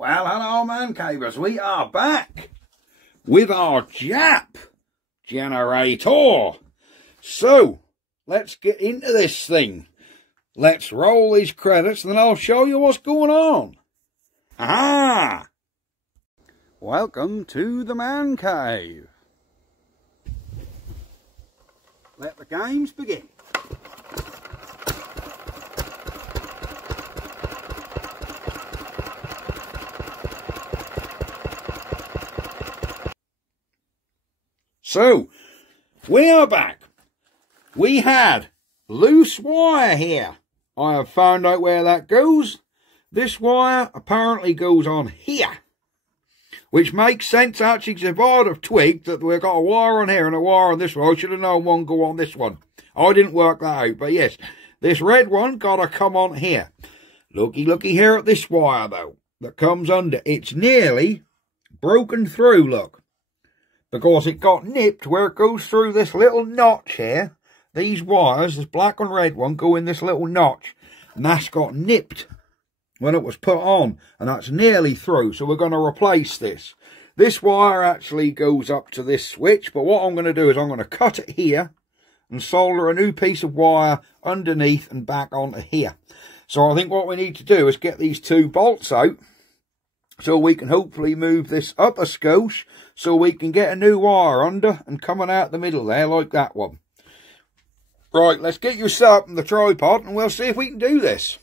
Well, hello man cavers, we are back with our Jap generator. So, let's get into this thing. Let's roll these credits and then I'll show you what's going on. Aha! Welcome to the man cave. Let the games begin. So, we are back. We had loose wire here. I have found out where that goes. This wire apparently goes on here. Which makes sense actually, because if I'd have twigged that we've got a wire on here and a wire on this one, I should have known one go on this one. I didn't work that out, but yes, this red one got to come on here. Looky here at this wire though, that comes under. It's nearly broken through, look. Because it got nipped where it goes through this little notch here. These wires, this black and red one, go in this little notch. And that's got nipped when it was put on. And that's nearly through. So we're going to replace this. This wire actually goes up to this switch. But what I'm going to do is I'm going to cut it here. And solder a new piece of wire underneath and back onto here. So I think what we need to do is get these two bolts out. So we can hopefully move this up a skosh, so we can get a new wire under and coming out the middle there like that one. Right, let's get you set up in the tripod and we'll see if we can do this.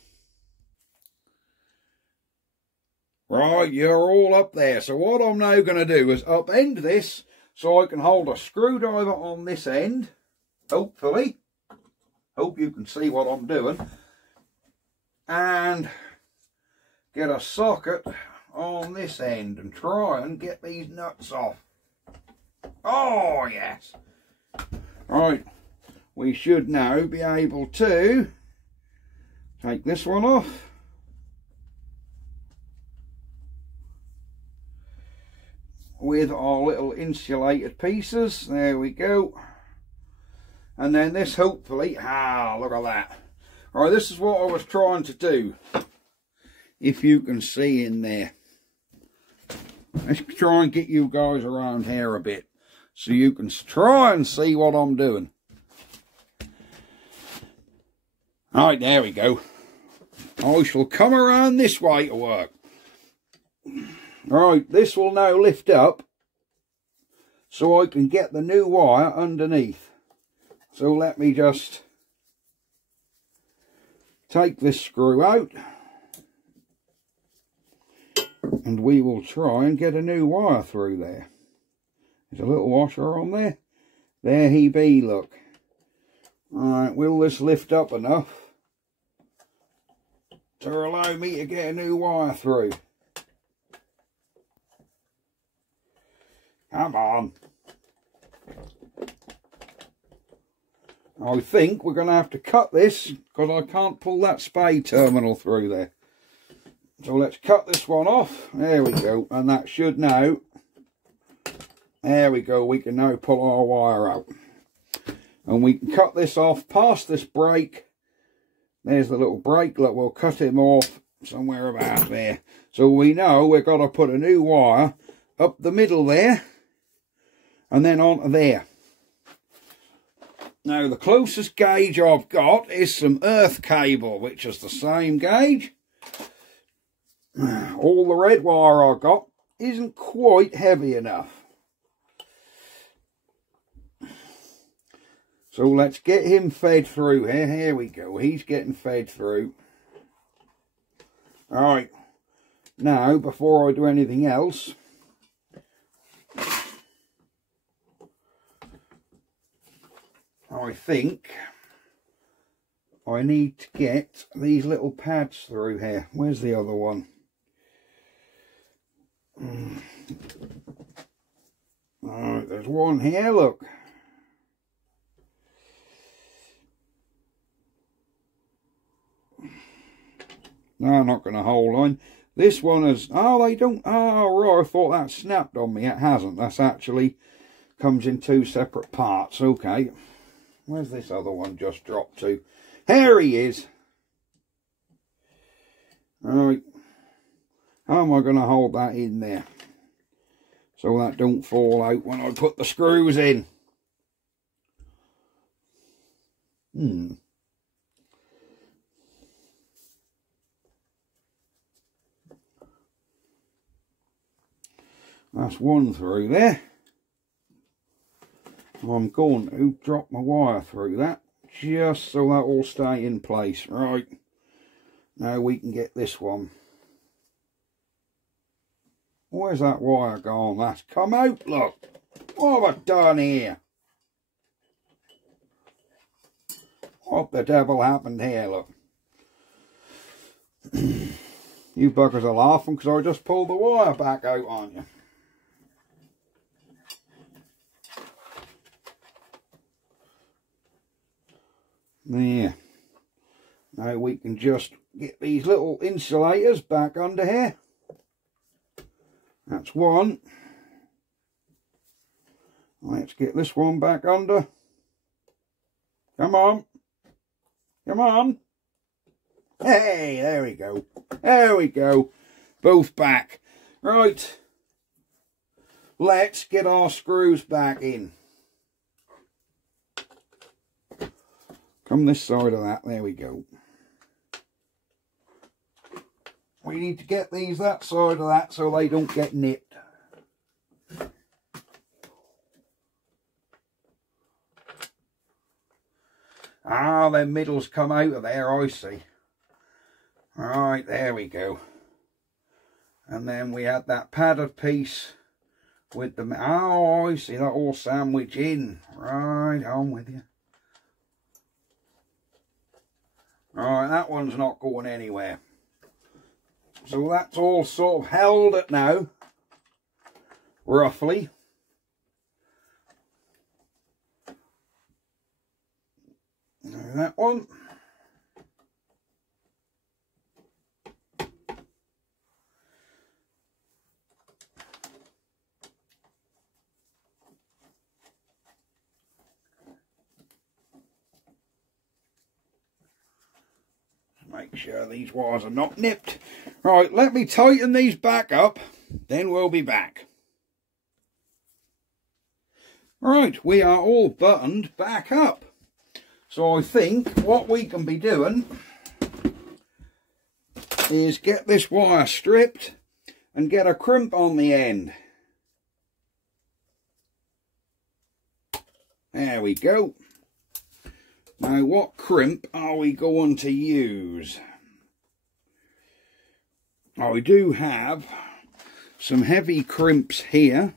Right, you're all up there. So what I'm now going to do is upend this so I can hold a screwdriver on this end. Hopefully. Hope you can see what I'm doing. And get a socket on this end and try and get these nuts off. Oh yes. Right, we should now be able to take this one off. With our little insulated pieces. There we go. And then this hopefully, look at that. Right, this is what I was trying to do. If you can see in there. Let's try and get you guys around here a bit so you can try and see what I'm doing. Alright, there we go. I shall come around this way to work. Right, this will now lift up so I can get the new wire underneath. So let me just take this screw out. And we will try and get a new wire through there. There's a little washer on there. There he be, look. Alright, will this lift up enough to allow me to get a new wire through? Come on. I think we're going to have to cut this because I can't pull that spade terminal through there. So let's cut this one off. There we go. And that should now, there we go. We can now pull our wire out. And we can cut this off past this break. There's the little break. Look, we'll cut him off somewhere about there. So we know we've got to put a new wire up the middle there. And then onto there. Now the closest gauge I've got is some earth cable, which is the same gauge. All the red wire I got isn't quite heavy enough. So let's get him fed through here. Here we go. He's getting fed through. Alright. Now, before I do anything else, I think I need to get these little pads through here. Where's the other one? Alright, there's one here, look. No, I'm not going to hold on. This one is, they don't, right, I thought that snapped on me. It hasn't. That's actually comes in two separate parts. Okay. Where's this other one just dropped to? Here he is. Alright. How am I going to hold that in there so that don't fall out when I put the screws in? That's one through there. I'm going to drop my wire through that just so that will stay in place. Right, now we can get this one. Where's that wire gone? That's come out, look. What have I done here? What the devil happened here, look. You buggers are laughing because I just pulled the wire back out on you. There. Now we can just get these little insulators back under here. That's one. Let's get this one back under. Come on. Come on. Hey, there we go. There we go. Both back. Right. Let's get our screws back in. Come this side of that. There we go. We need to get these that side of that so they don't get nipped. Ah, them middles come out of there, I see. Right, there we go. And then we had that padded piece with the... Oh, I see, that all sandwich in. Right, I'm with you. Right, that one's not going anywhere. So that's all sort of held it now, roughly. Now that one. Make sure these wires are not nipped. Right, let me tighten these back up, then we'll be back. Right, we are all buttoned back up. So I think what we can be doing is get this wire stripped and get a crimp on the end. There we go. Now, what crimp are we going to use? I do have some heavy crimps here.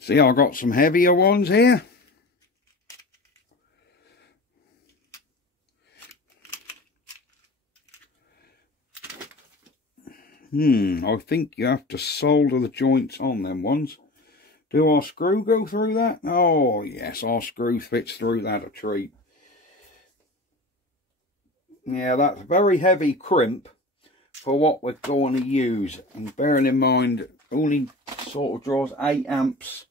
See, I've got some heavier ones here. I think you have to solder the joints on them ones. Do our screw go through that? Oh, yes, our screw fits through that a treat. Yeah, that's a very heavy crimp for what we're going to use. And bearing in mind, it only sort of draws 8 amps,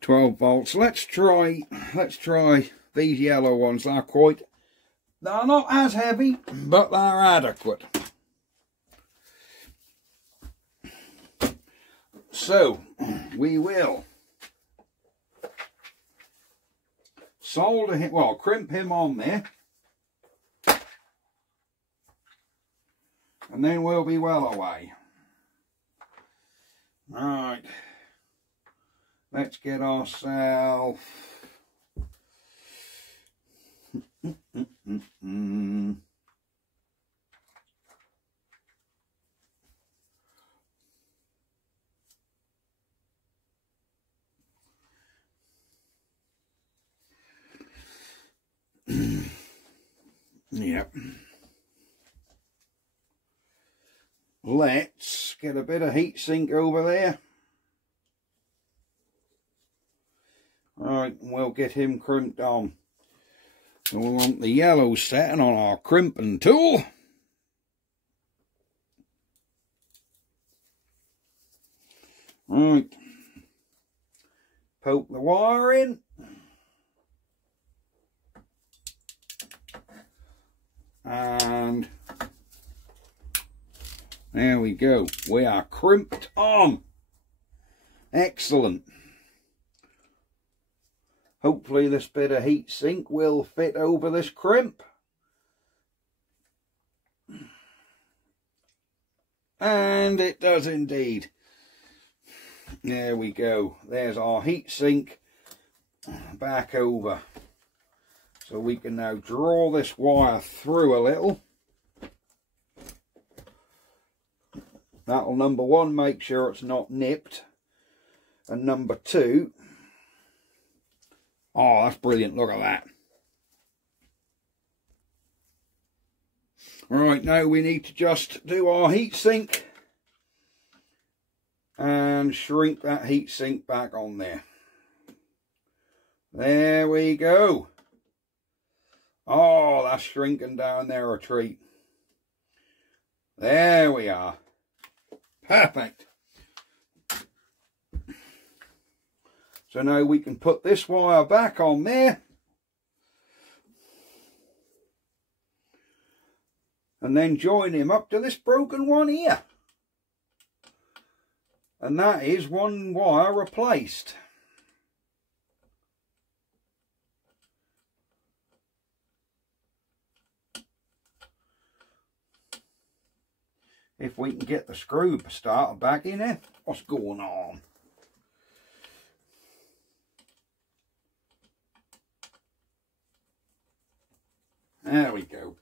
12 volts. Let's try these yellow ones. They're not as heavy, but they're adequate. So, we will solder him, well, crimp him on there. And then we'll be well away. Right. Let's get ourselves... Yep. Let's get a bit of heat sink over there. Right, we'll get him crimped on. So we want the yellow setting on our crimping tool. Right. Poke the wire in. And There we go. We are crimped on. Excellent. Hopefully this bit of heat sink will fit over this crimp. And it does indeed. There we go. There's our heat sink back over. So we can now draw this wire through a little. That'll, number one, make sure it's not nipped. And number two, oh, that's brilliant. Look at that. Right, now we need to just do our heat sink and shrink that heat sink back on there. There we go. Oh, that's shrinking down there a treat. There we are. Perfect. So now we can put this wire back on there. And then join him up to this broken one here. And that is one wire replaced. If we can get the screw starter back in there. What's going on? There we go.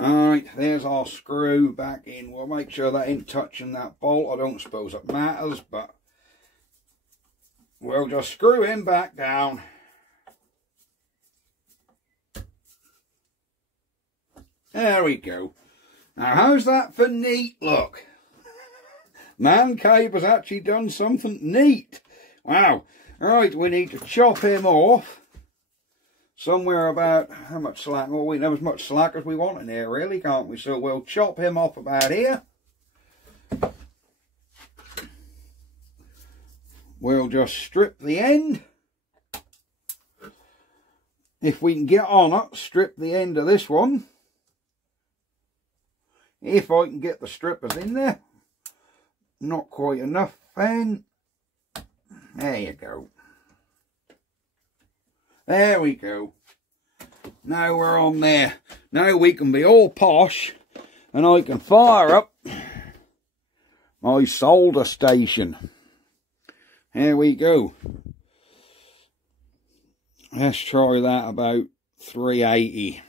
Alright, there's our screw back in. We'll make sure that ain't touching that bolt. I don't suppose it matters, but we'll just screw him back down. There we go. Now, how's that for neat look? Man Cave has actually done something neat. Wow. Right, we need to chop him off. Somewhere about, how much slack? Well, we have as much slack as we want in here, really, can't we? So we'll chop him off about here. We'll just strip the end. If we can get on it, strip the end of this one. If I can get the strippers in there. Not quite enough, then there you go. There we go. Now we're on there. Now we can be all posh and I can fire up my solder station. Here we go. Let's try that about 380.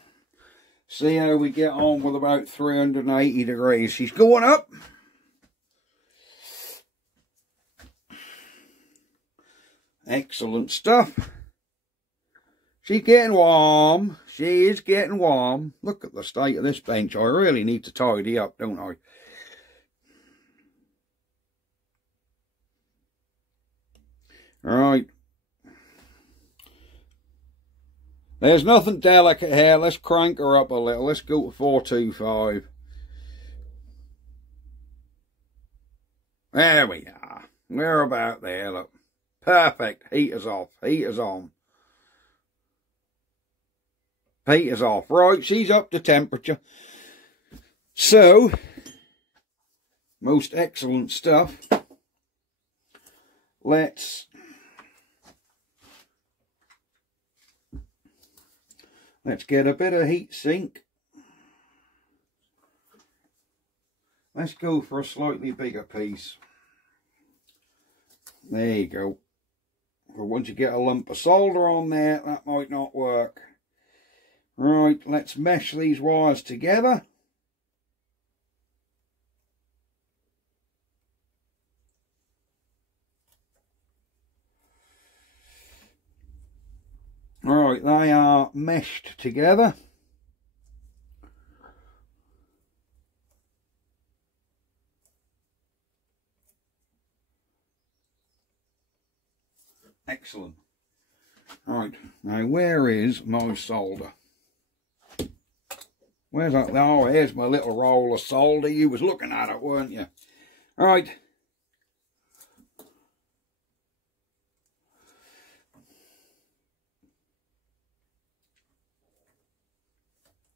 See how we get on with about 380 degrees. She's going up. Excellent stuff. She's getting warm. She is getting warm. Look at the state of this bench. I really need to tidy up, don't I? Right. There's nothing delicate here. Let's crank her up a little. Let's go to 425. There we are. We're about there, look. Perfect. Heater's off. Heater's on. Heater's off. Right, she's up to temperature. So, most excellent stuff. Let's get a bit of heat sink. Let's go for a slightly bigger piece. There you go. But once you get a lump of solder on there, that might not work. Right, let's mesh these wires together. Right, they are meshed together. Excellent. Right, now where is my solder? Where's that? Oh, here's my little roll of solder. You was looking at it, weren't you? Right.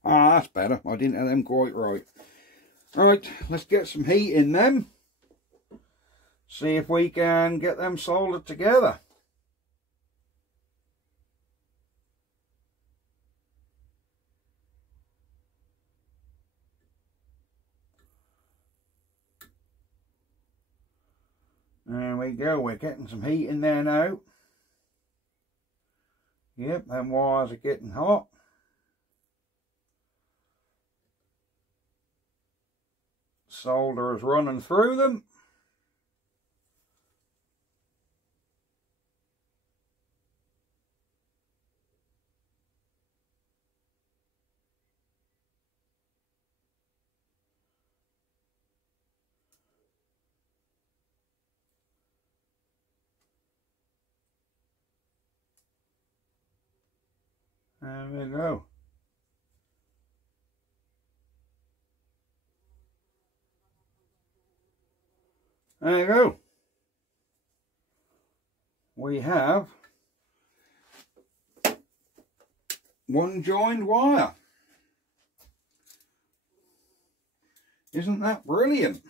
Ah, that's better. I didn't have them quite right. Right, let's get some heat in them. See if we can get them soldered together. There we go, we're getting some heat in there now. Yep, them wires are getting hot. Solder is running through them. There we go. There you go. We have one joined wire. Isn't that brilliant?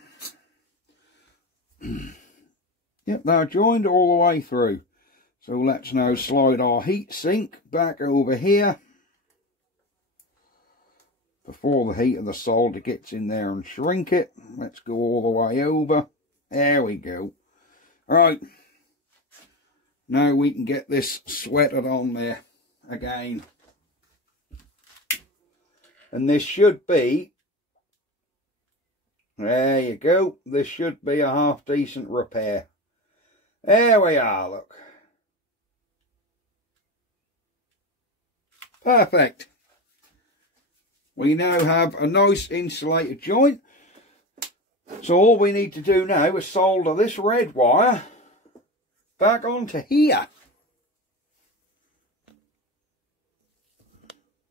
Yep, they're joined all the way through. So let's now slide our heat sink back over here before the heat of the solder gets in there and shrink it. Let's go all the way over. There we go. Right. Now we can get this sweated on there again. And this should be, there you go, this should be a half decent repair. There we are, look. Perfect. We now have a nice insulated joint. So all we need to do now is solder this red wire back onto here.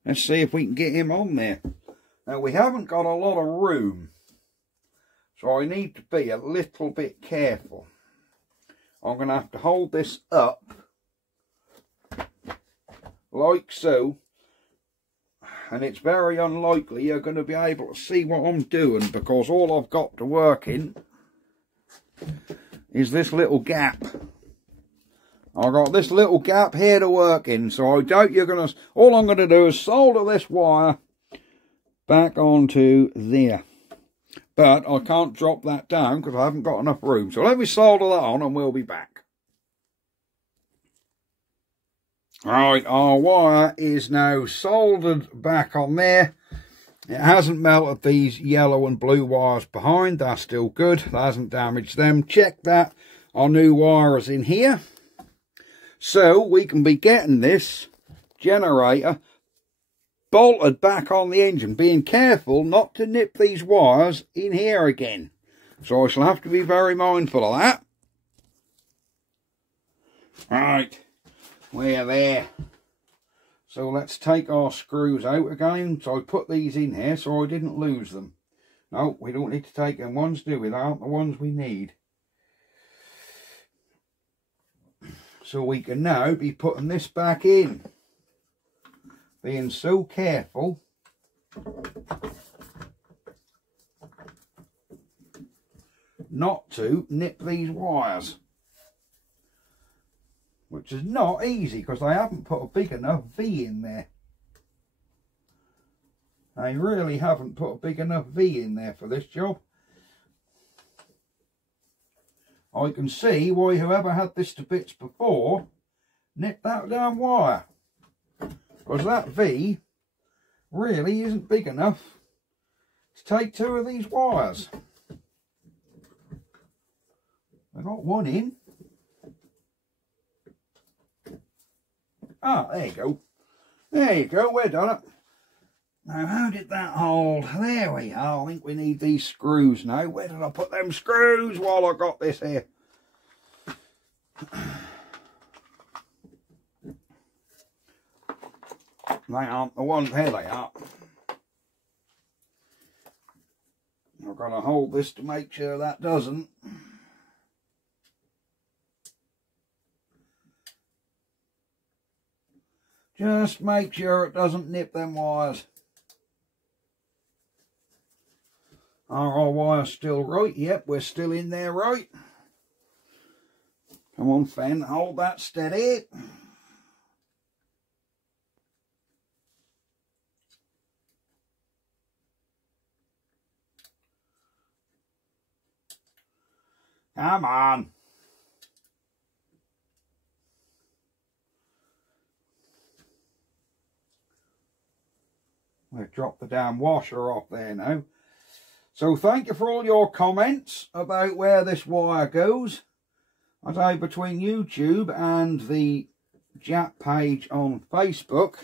Let's see if we can get him on there. Now we haven't got a lot of room, so I need to be a little bit careful. I'm going to have to hold this up like so, and it's very unlikely you're going to be able to see what I'm doing, because all I've got to work in is this little gap. I've got this little gap here to work in, so I doubt you're going to... All I'm going to do is solder this wire back onto there. But I can't drop that down because I haven't got enough room. So let me solder that on and we'll be back. Right, our wire is now soldered back on there. It hasn't melted these yellow and blue wires behind. They're still good. That hasn't damaged them. Check that. Our new wire is in here. So we can be getting this generator bolted back on the engine, being careful not to nip these wires in here again. So I shall have to be very mindful of that. Right, we're there. So let's take our screws out again. So I put these in here so I didn't lose them. No, we don't need to take them ones, do we? They aren't the ones we need. So we can now be putting this back in. Being so careful not to nip these wires. Which is not easy because I haven't put a big enough V in there. I really haven't put a big enough V in there for this job. I can see why whoever had this to bits before nipped that damn wire. Because that V really isn't big enough to take two of these wires. I got one in. Ah, there you go. There you go, we're done it. Now, how did that hold? There we are. I think we need these screws now. Where did I put them screws while I got this here? They aren't the ones. Here they are. I've got to hold this to make sure that doesn't. Just make sure it doesn't nip them wires. Are our wires still right? Yep, we're still in there right. Come on, Fen, hold that steady. Come on. We've dropped the damn washer off there now. So thank you for all your comments about where this wire goes. I say between YouTube and the Jap page on Facebook,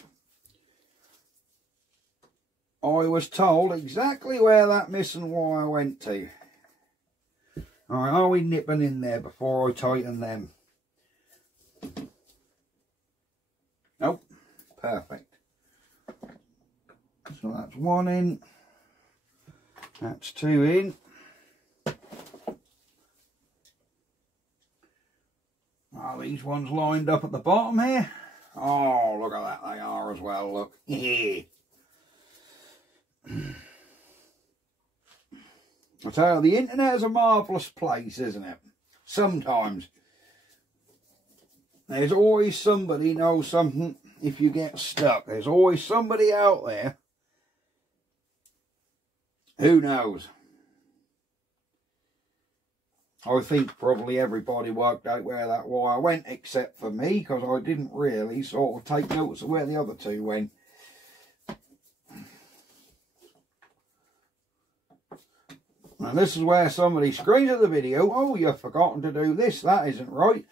I was told exactly where that missing wire went to. Alright, are we nipping in there before I tighten them? Nope. Perfect. So that's one in. That's two in. Are these ones lined up at the bottom here? Oh, look at that. They are as well, look. I tell you, the internet is a marvellous place, isn't it? Sometimes. There's always somebody knows something if you get stuck. There's always somebody out there who knows. I think probably everybody worked out where that wire went except for me, because I didn't really sort of take notice of where the other two went. And this is where somebody screams at the video, oh, you've forgotten to do this, that isn't right.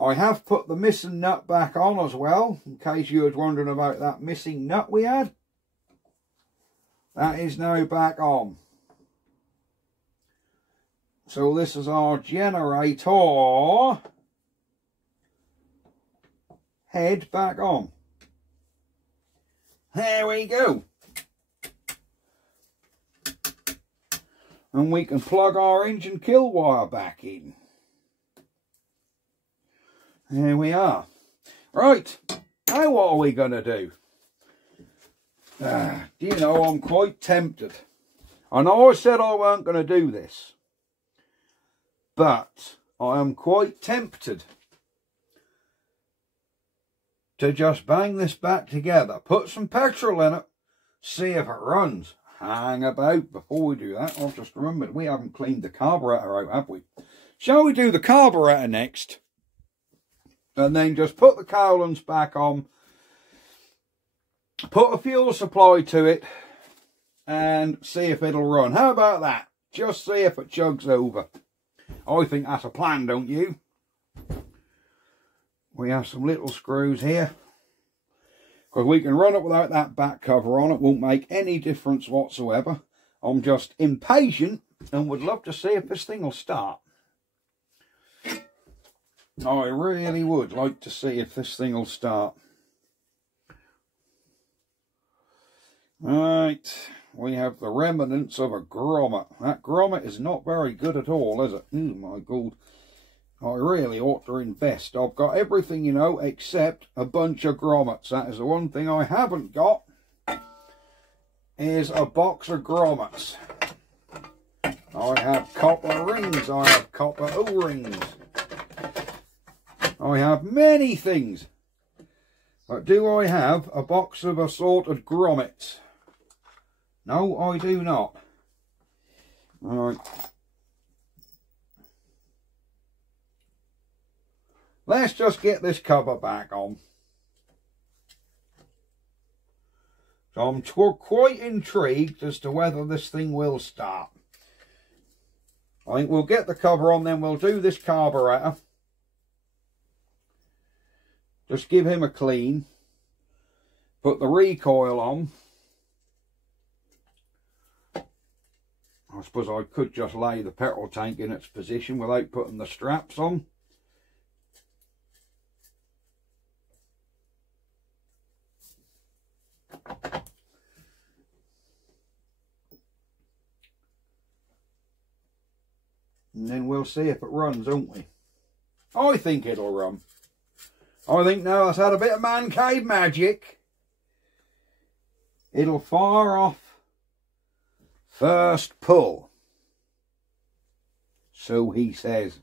I have put the missing nut back on as well, in case you was wondering about that missing nut we had. That is now back on. So this is our generator head back on. There we go. And we can plug our engine kill wire back in. There we are. Right, now what are we going to do? Do you know, I'm quite tempted. I know I said I weren't going to do this, but I am quite tempted to just bang this back together, put some petrol in it, see if it runs. Hang about. Before we do that, I've just remembered we haven't cleaned the carburetor out, have we? Shall we do the carburetor next? And then just put the cowlings back on, put a fuel supply to it, and see if it'll run. How about that? Just see if it chugs over. I think that's a plan, don't you? We have some little screws here, because we can run it without that back cover on. It won't make any difference whatsoever. I'm just impatient and would love to see if this thing will start. I really would like to see if this thing will start. Right, we have the remnants of a grommet. That grommet is not very good at all, is it? Oh my God. I really ought to invest. I've got everything, you know, except a bunch of grommets. That is the one thing I haven't got, is a box of grommets. I have copper rings. I have copper O-rings. I have many things. But do I have a box of assorted grommets? No, I do not. All right. Let's just get this cover back on. So I'm quite intrigued as to whether this thing will start. I think we'll get the cover on, then we'll do this carburetor. Just give him a clean. Put the recoil on. I suppose I could just lay the petrol tank in its position without putting the straps on. And then we'll see if it runs, won't we? I think it'll run. I think now it's had a bit of man cave magic, it'll fire off First pull. So he says.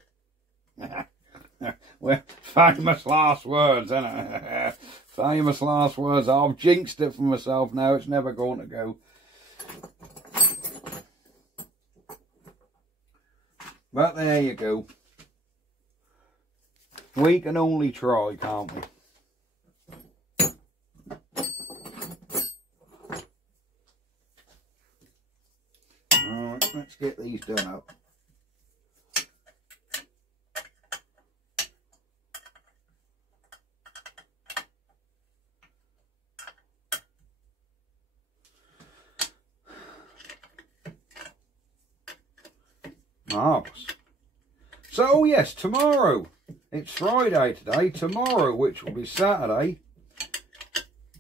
Well, famous last words, isn't it? Famous last words. I've jinxed it for myself now. It's never going to go. But there you go. We can only try, can't we? Alright, let's get these done up. Marvellous. So yes, tomorrow, it's Friday today, tomorrow, which will be Saturday,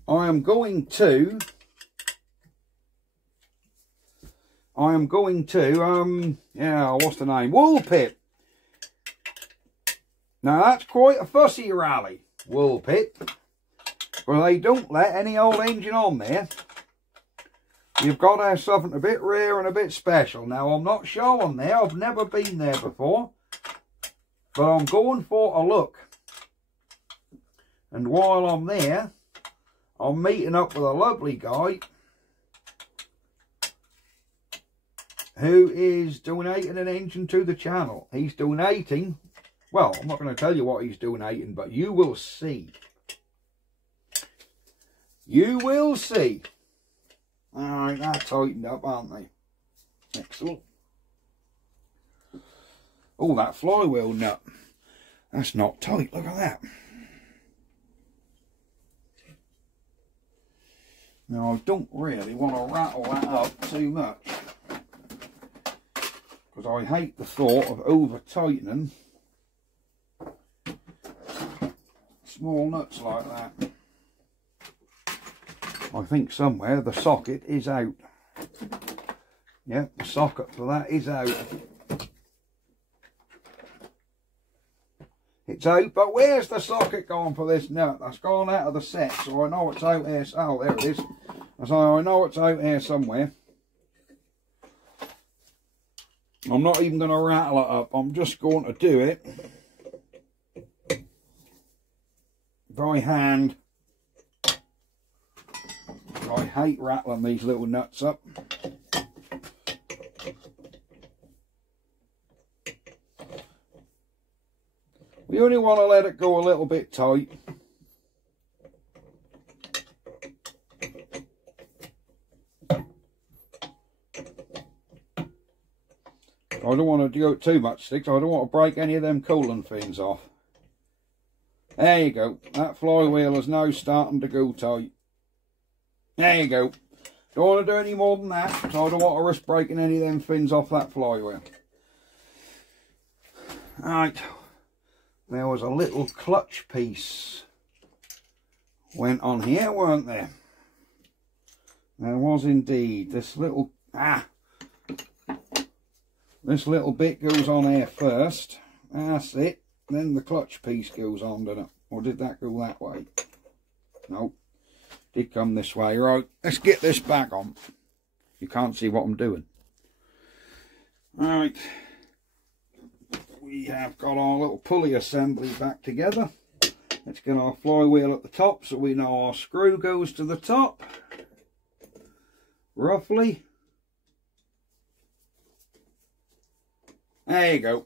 I am going to, yeah, what's the name? Woolpit. Now that's quite a fussy rally, Woolpit, but they don't let any old engine on there. You've got to have something a bit rare and a bit special. Now, I'm not showing there. I've never been there before. But I'm going for a look. And while I'm there, I'm meeting up with a lovely guy who is donating an engine to the channel. He's donating, well, I'm not going to tell you what he's donating, but you will see. You will see. Alright, they're tightened up, aren't they? Excellent. Oh, that flywheel nut. That's not tight, look at that. Now, I don't really want to rattle that up too much, because I hate the thought of over-tightening small nuts like that. I think somewhere the socket is out. Yep, the socket for that is out. It's out, but where's the socket gone for this nut? That's gone out of the set, so I know it's out here. Oh, there it is. So I know it's out here somewhere. I'm not even going to rattle it up. I'm just going to do it by hand. I hate rattling these little nuts up. We only want to let it go a little bit tight. I don't want to do too much sticks. I don't want to break any of them coolant fins off. There you go. That flywheel is now starting to go tight. There you go. Don't want to do any more than that, so I don't want to risk breaking any of them fins off that flywheel. Right. There was a little clutch piece went on here, weren't there? There was indeed. This little this little bit goes on here first. That's it. Then the clutch piece goes on, doesn't it? Or did that go that way? No. Did come this way. Right, let's get this back on. You can't see what I'm doing. Right. We have got our little pulley assembly back together. Let's get our flywheel at the top so we know our screw goes to the top. Roughly. There you go.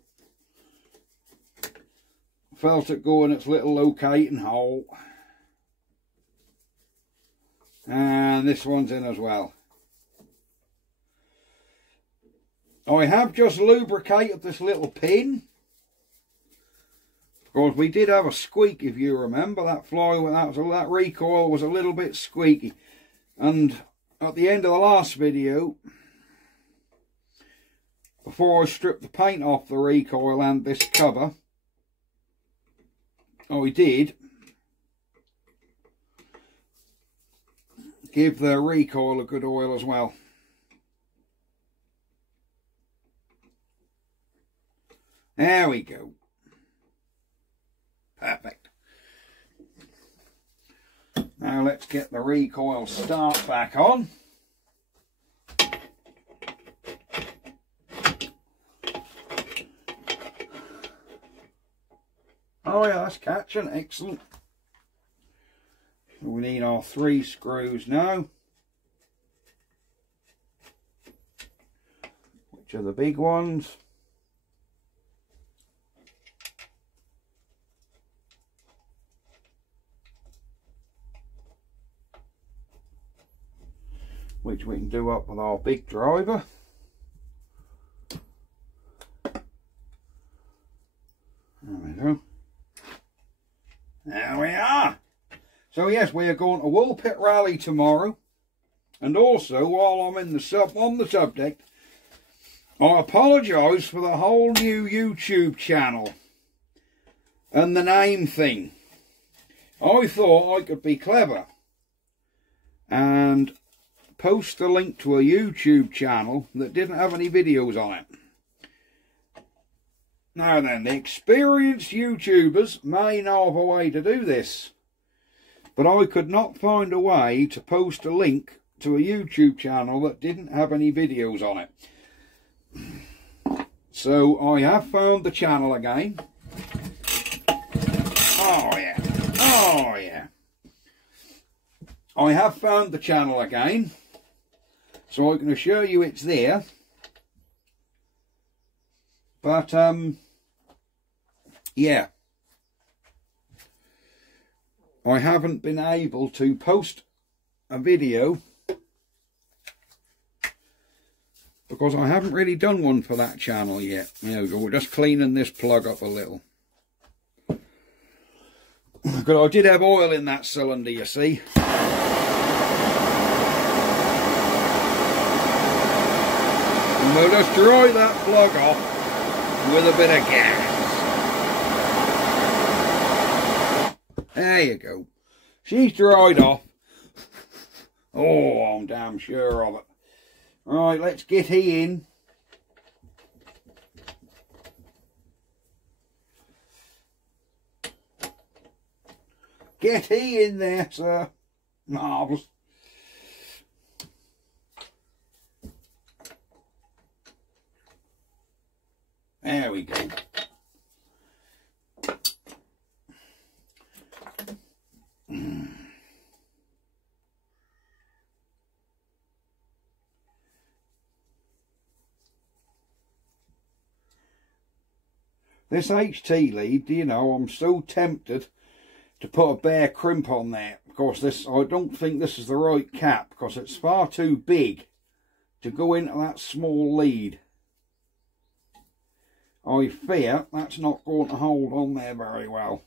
Felt it go in its little locating hole. And this one's in as well. I have just lubricated this little pin, because we did have a squeak, if you remember. That flywheel, that recoil was a little bit squeaky. And at the end of the last video, before I stripped the paint off the recoil and this cover, I did give the recoil a good oil as well. There we go. Perfect. Now let's get the recoil start back on. Oh yeah, that's catching. Excellent. We need our 3 screws now. Which are the big ones? Which we can do up with our big driver. There we go. There we are. So yes, we are going to Woolpit Rally tomorrow. And also, while I'm on the subject, I apologise for the whole new YouTube channel and the name thing. I thought I could be clever and post a link to a YouTube channel that didn't have any videos on it. Now then, the experienced YouTubers may know of a way to do this, but I could not find a way to post a link to a YouTube channel that didn't have any videos on it. So I have found the channel again. Oh yeah, oh yeah. I have found the channel again, so I can assure you it's there. But yeah, I haven't been able to post a video because I haven't really done one for that channel yet. There we go, we're just cleaning this plug up a little. Because I did have oil in that cylinder, you see. And we'll just dry that plug off with a bit of gas. There you go. She's dried off. Oh, I'm damn sure of it. Right, let's get he in. Get he in there, sir. Marvellous. There we go. This HT lead, you know, I'm so tempted to put a bare crimp on there. Of course, I don't think this is the right cap because it's far too big to go into that small lead. I fear that's not going to hold on there very well.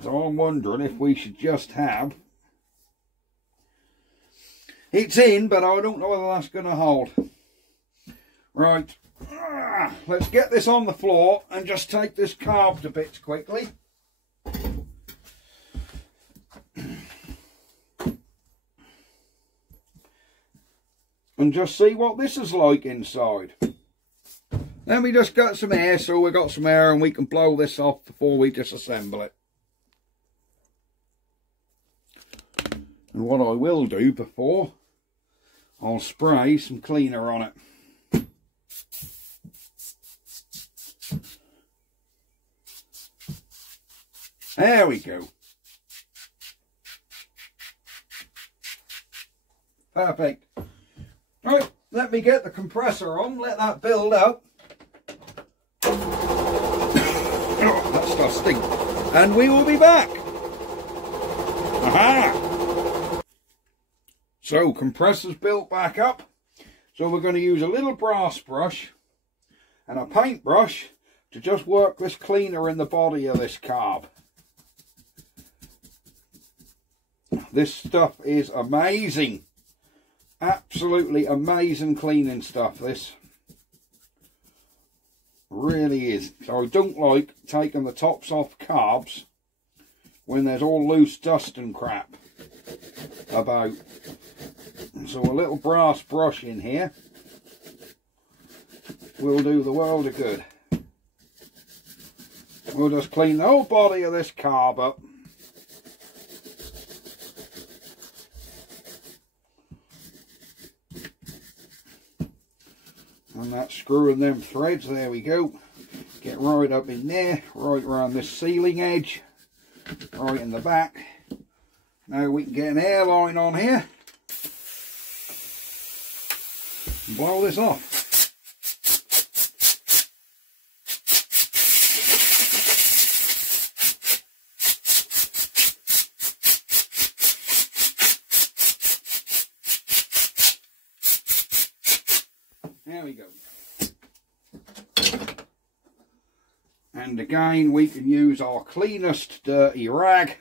So I'm wondering if we should just have... It's in, but I don't know whether that's going to hold. Right. Let's get this on the floor and just take this carb to bits quickly. And just see what this is like inside. Then we just got some air, so we got some air and we can blow this off before we disassemble it. And what I will do before, I'll spray some cleaner on it. There we go. Perfect. Right, let me get the compressor on, let that build up. Oh, that stuff stinks. And we will be back. Aha! So, compressor's built back up. So we're going to use a little brass brush and a paintbrush to just work this cleaner in the body of this carb. This stuff is amazing. Absolutely amazing cleaning stuff, this. Really is. So I don't like taking the tops off carbs when there's all loose dust and crap about. So a little brass brush in here will do the world of good. We'll just clean the whole body of this carb up. And that's screwing them threads, there we go. get right up in there, right around this ceiling edge, right in the back. Now we can get an airline on here and blow this off. There we go. And again, we can use our cleanest dirty rag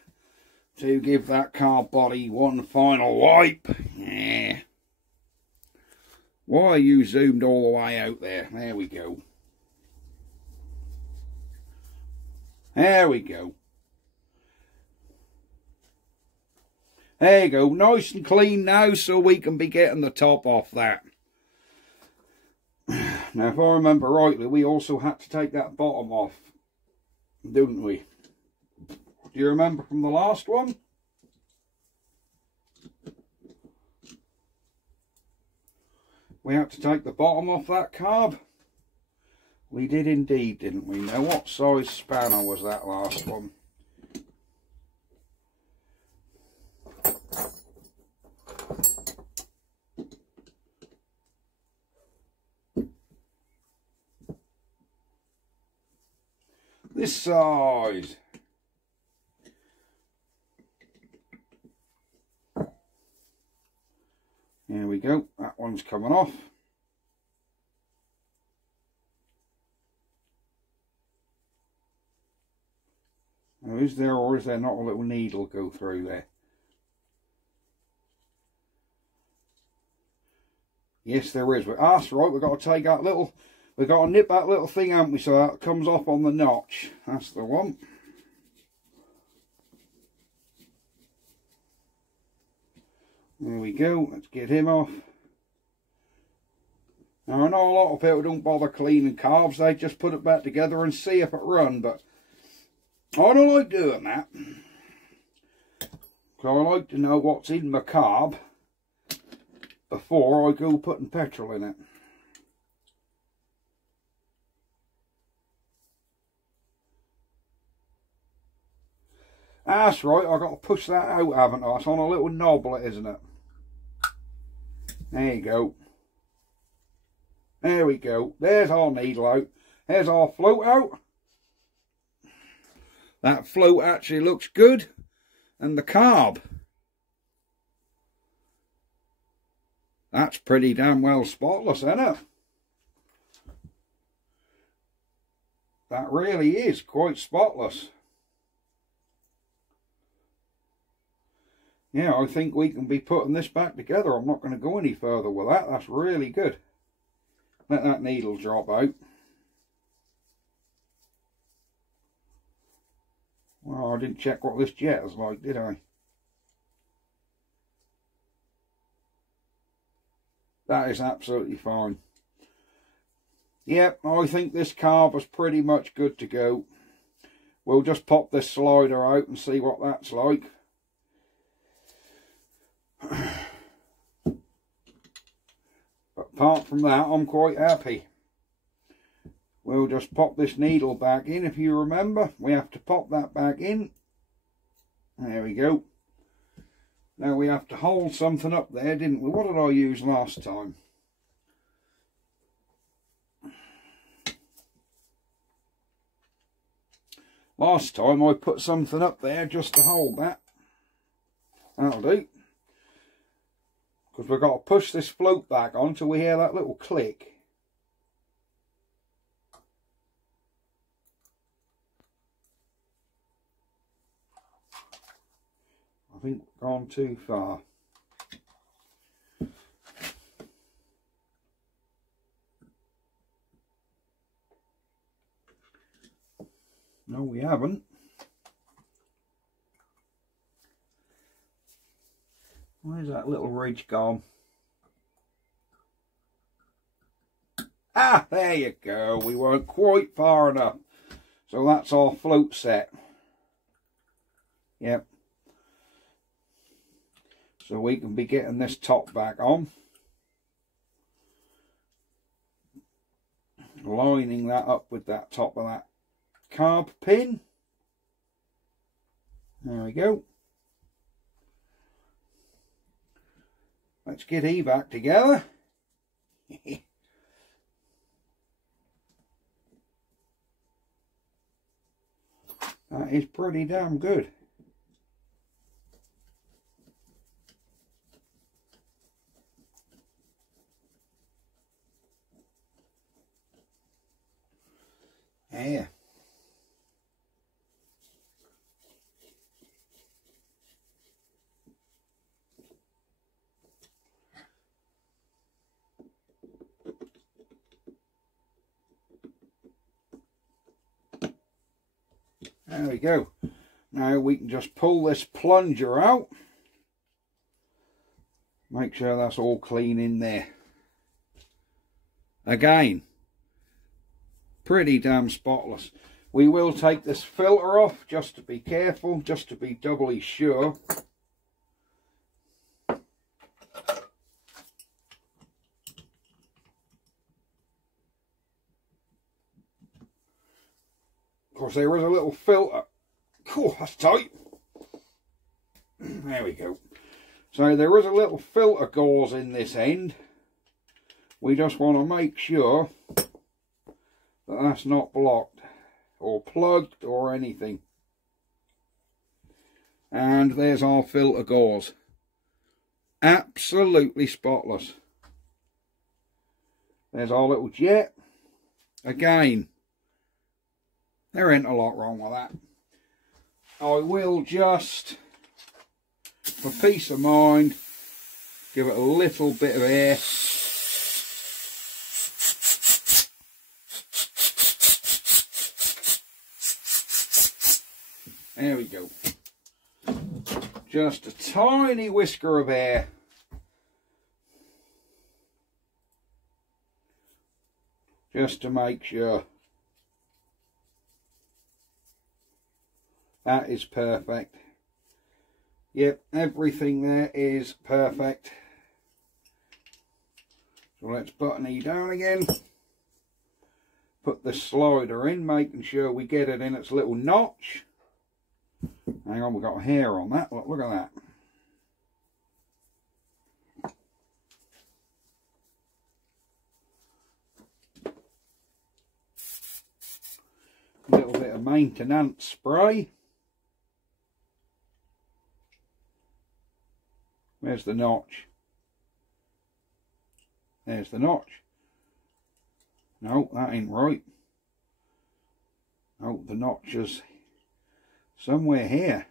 to give that car body one final wipe. Yeah. Why you zoomed all the way out there? There we go. There we go. There you go. Nice and clean now, so we can be getting the top off that. Now, if I remember rightly, we also had to take that bottom off, didn't we? Do you remember from the last one? We had to take the bottom off that carb. We did indeed, didn't we? Now, what size spanner was that last one? This size. There we go. That one's coming off. Now, is there or is there not a little needle go through there? Yes, there is. But that's right. We've got to take that little. We've got to nip that little thing, haven't we, so that it comes off on the notch. That's the one. There we go. Let's get him off. Now, I know a lot of people don't bother cleaning carbs. They just put it back together and see if it run. But I don't like doing that. So I like to know what's in my carb before I go putting petrol in it. That's right, I've got to push that out, haven't I? It's on a little knob, isn't it? There you go. There we go. There's our needle out. There's our float out. That float actually looks good. And the carb. That's pretty damn well spotless, isn't it? That really is quite spotless. Yeah, I think we can be putting this back together. I'm not going to go any further with that. That's really good. Let that needle drop out. Well, I didn't check what this jet is like, did I? That is absolutely fine. Yep, I think this carb is pretty much good to go. We'll just pop this slider out and see what that's like. But apart from that, I'm quite happy. We'll just pop this needle back in. If you remember, we have to pop that back in. There we go. Now we have to hold something up there, didn't we? What did I use last time? Last time I put something up there just to hold that. That'll do. Because we've got to push this float back on till we hear that little click. I think we've gone too far. No, we haven't. Where's that little ridge gone? Ah, there you go. We weren't quite far enough. So that's our float set. Yep. So we can be getting this top back on. lining that up with that top of that carb pin. There we go. Let's get he back together. That is pretty damn good. Yeah. There we go. Now we can just pull this plunger out. Make sure that's all clean in there. Again, pretty damn spotless. We will take this filter off just to be careful, just to be doubly sure. Of course, there is a little filter. Cool, that's tight. There we go. So there is a little filter gauze in this end. We just want to make sure that that's not blocked or plugged or anything. And there's our filter gauze. Absolutely spotless. There's our little jet. Again, there ain't a lot wrong with that. I will just, for peace of mind, give it a little bit of air. There we go. Just a tiny whisker of air. Just to make sure. That is perfect. Yep, everything there is perfect. So let's button E down again. Put the slider in, making sure we get it in its little notch. Hang on, we've got hair on that. Look at that. A little bit of maintenance spray. Where's the notch? There's the notch. No, that ain't right. Oh, the notch is somewhere here.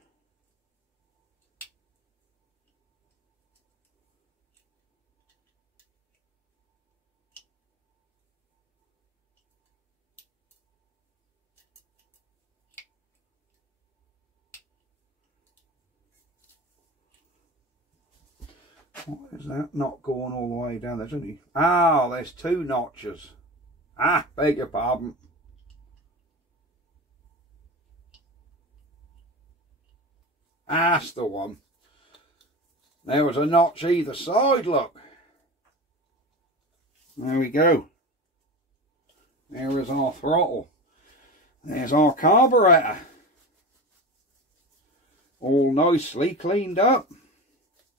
What is that? Not going all the way down. There's only... Ah, there's two notches. Ah, beg your pardon. That's the one. There was a notch either side, look. There we go. There is our throttle. There's our carburetor. All nicely cleaned up.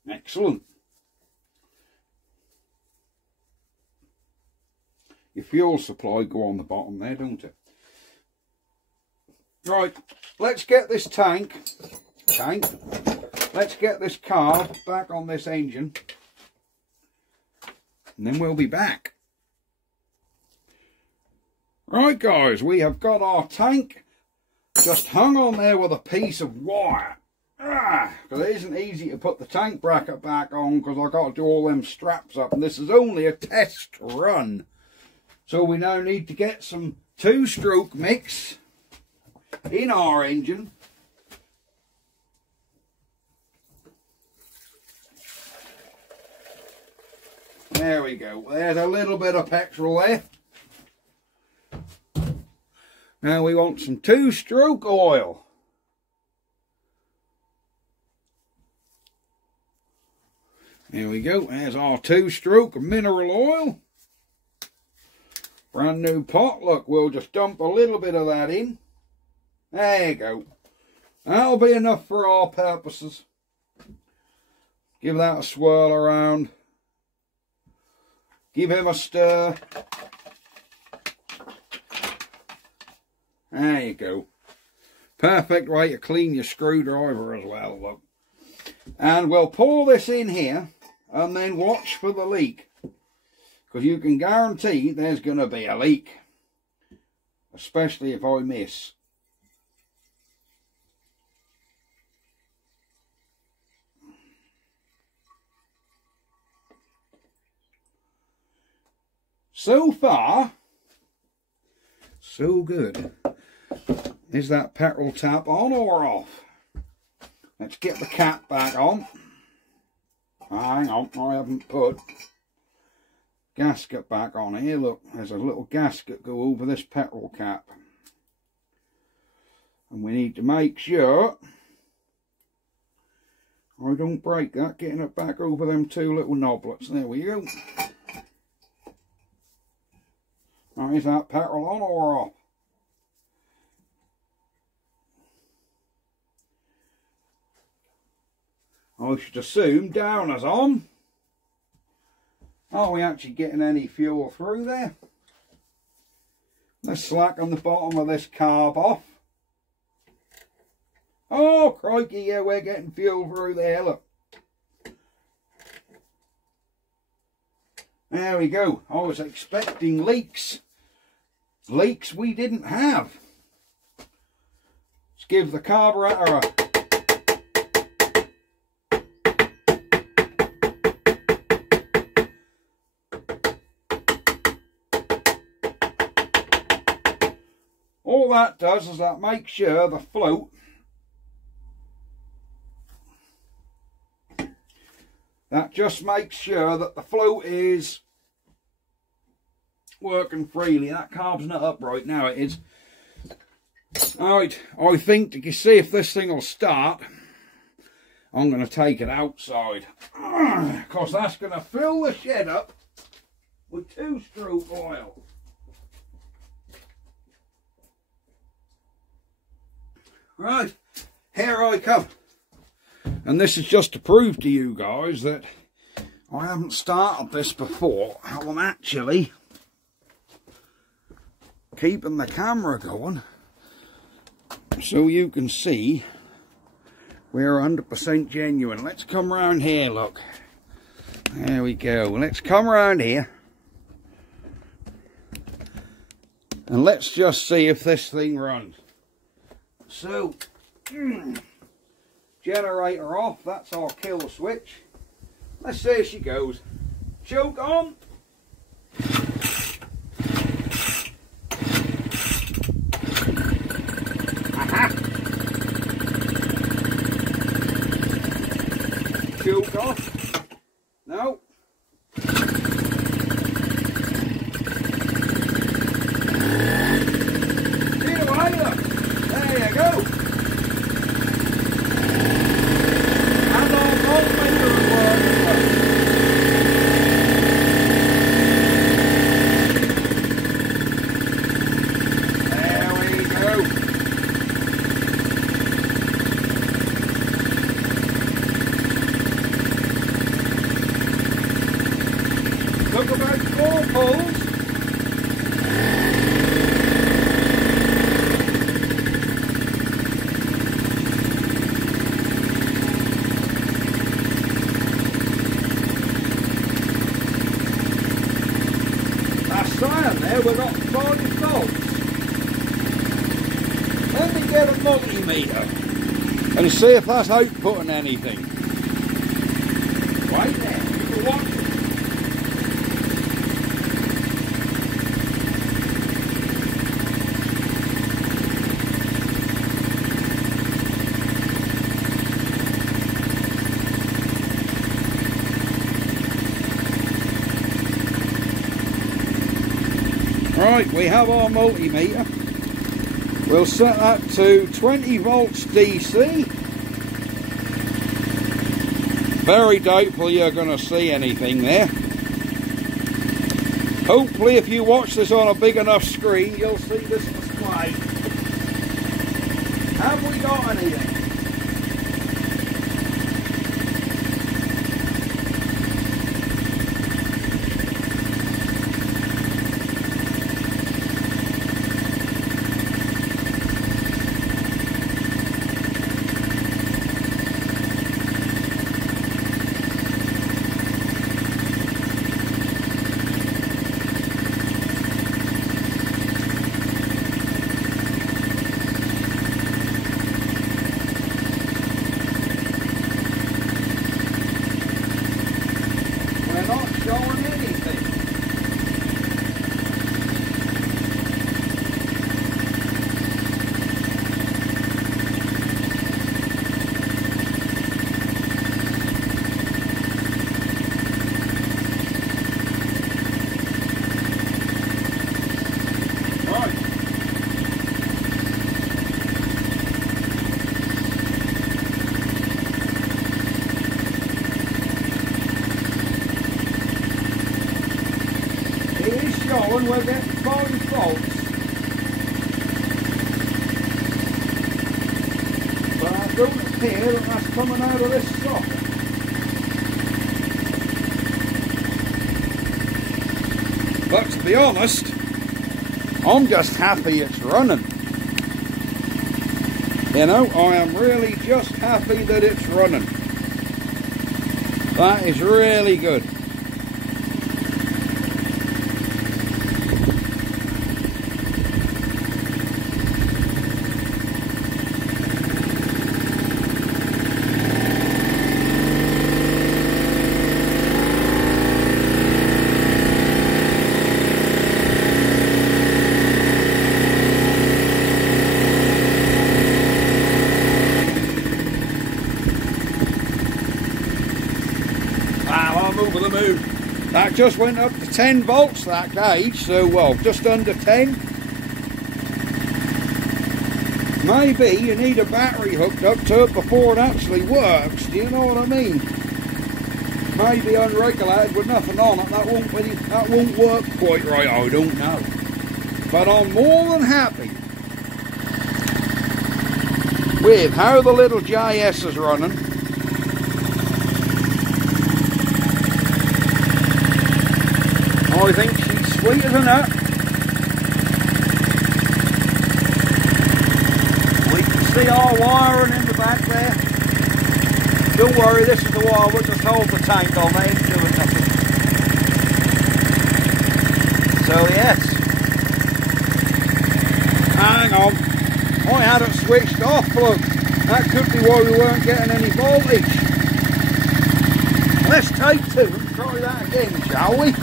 Excellent. Your fuel supply go on the bottom there, don't it? Right, let's get this let's get this carb back on this engine, and then we'll be back. Right guys, we have got our tank just hung on there with a piece of wire. Because it isn't easy to put the tank bracket back on, because I've got to do all them straps up, and this is only a test run. So we now need to get some 2-stroke mix in our engine. There we go. There's a little bit of petrol there. Now we want some 2-stroke oil. There we go. There's our 2-stroke mineral oil. Brand new pot. Look, we'll just dump a little bit of that in. There you go. That'll be enough for our purposes. Give that a swirl around. Give him a stir. There you go. Perfect way to clean your screwdriver as well, look. And we'll pour this in here and then watch for the leak. Because you can guarantee there's going to be a leak. Especially if I miss. So far, so good. Is that petrol tap on or off? Let's get the cap back on. Hang on, I haven't put gasket back on here. Look, there's a little gasket go over this petrol cap. And we need to make sure I don't break that, getting it back over them two little knoblets. There we go. Now, is that petrol on or off? I should assume down as on. Are we actually getting any fuel through there? Let's slacken the bottom of this carb off. Oh, crikey, yeah, we're getting fuel through there, look. There we go. I was expecting leaks. Leaks we didn't have. Let's give the carburetor a... All that does is that makes sure the float just makes sure that the float is working freely. That carb's not upright now, it is. Alright, I think to see if this thing will start, I'm going to take it outside. Because that's going to fill the shed up with 2-stroke oil. Right, here I come. And this is just to prove to you guys that I haven't started this before. I'm actually keeping the camera going so you can see we're 100% genuine. Let's come round here, look. There we go. Let's come round here. And let's just see if this thing runs. So, generator off, that's our kill switch. Let's see if she goes. Choke on. Aha. Choke off. No. Get away, look. There you go. And our voltmeter works. There we go. Took about 4 pulls. There we've got 5 volts. Let me get a multimeter and see if that's outputting anything. Right there, you can watch it. Right, we have our multimeter. We'll set that to 20 volts DC. Very doubtful you're going to see anything there. Hopefully if you watch this on a big enough screen, you'll see this display. Have we got anything? Not showing anything. Right. It is showing we're getting 5 volts, but I don't appear that that's coming out of this socket. But to be honest, I'm just happy it's running. You know, I am really just happy that it's running. That is really good. Over the moon. That just went up to 10 volts, that gauge, so well, just under 10. Maybe you need a battery hooked up to it before it actually works, do you know what I mean? Maybe unregulated with nothing on it, that won't work quite right, I don't know. But I'm more than happy with how the little JS is running. I think she's sweet as a nut. We can see our wiring in the back there. Don't worry, this is the wire which just holds the tank on, they ain't doing nothing. So yes. Hang on. I had it switched off, look. That could be why we weren't getting any voltage. Let's take 2 and try that again, shall we?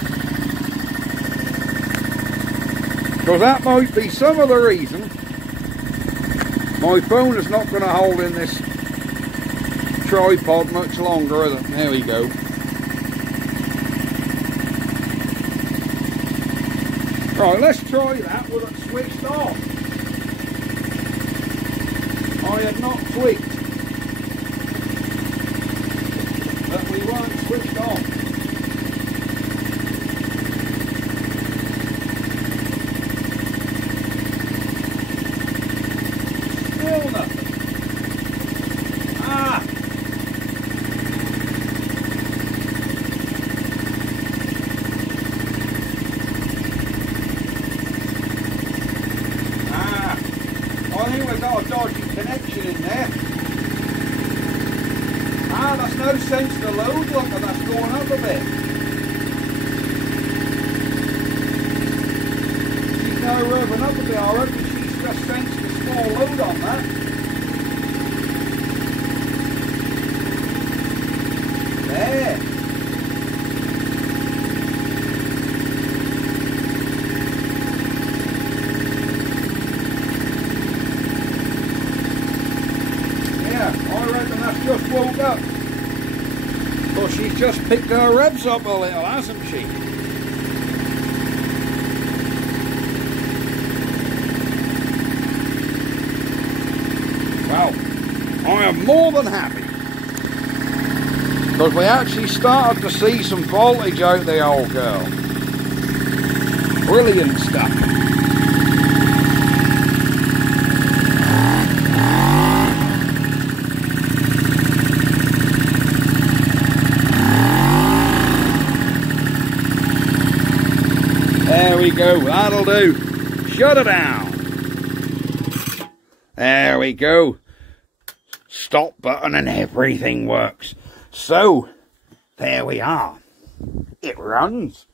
Because that might be some of the reason my phone is not going to hold in this tripod much longer, is it? There we go. Right, let's try that with it switched off. I had not tweaked that we weren't switched off. Still nothing. Ah! I think we've got a dodgy connection in there. Ah, that's no sense to load, look, and that's going up a bit. She's now revving up a bit, I reckon she's just sensed a small load on that. There. I reckon that's just woke up. Well, she's just picked her revs up a little, hasn't she? Well, I am more than happy. Because we actually started to see some voltage out the old girl. Brilliant stuff. There we go, that'll do. Shut it down. There we go. Stop button and everything works. So, there we are. It runs.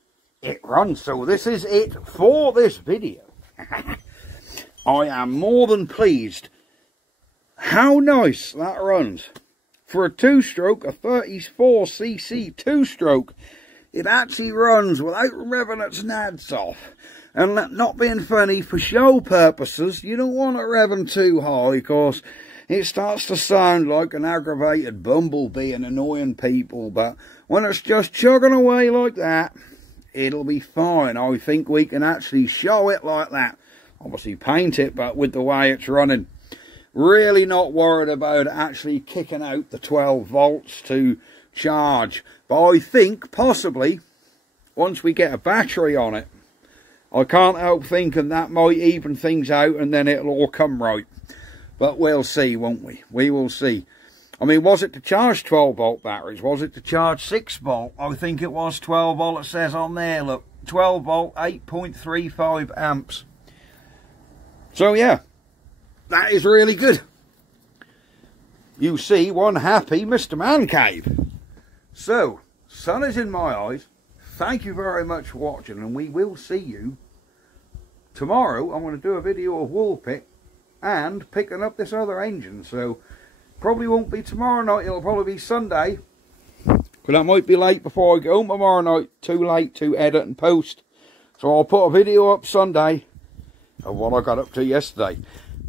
It runs. So this is it for this video. I am more than pleased. How nice that runs. For a two-stroke, a 34cc two-stroke, it actually runs without revving its nads off. And not being funny, for show purposes, you don't want it revving too high, because it starts to sound like an aggravated bumblebee and annoying people. But when it's just chugging away like that, it'll be fine. I think we can actually show it like that. Obviously paint it, but with the way it's running. Really not worried about actually kicking out the 12 volts to charge. But I think possibly, once we get a battery on it, I can't help thinking that might even things out and then it'll all come right. But we'll see, won't we? We will see. I mean, was it to charge 12 volt batteries? Was it to charge 6 volt? I think it was 12 volt. It says on there, look, 12 volt, 8.35 amps. So yeah, that is really good. You see, one happy Mr. Man Cave. So, sun is in my eyes. Thank you very much for watching, and we will see you tomorrow. I'm going to do a video of Woolpit and picking up this other engine. So, probably won't be tomorrow night. It'll probably be Sunday. Because I might be late before I go home tomorrow night. Too late to edit and post. So, I'll put a video up Sunday of what I got up to yesterday.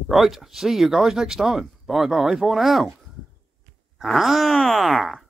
Right, see you guys next time. Bye-bye for now. Ah!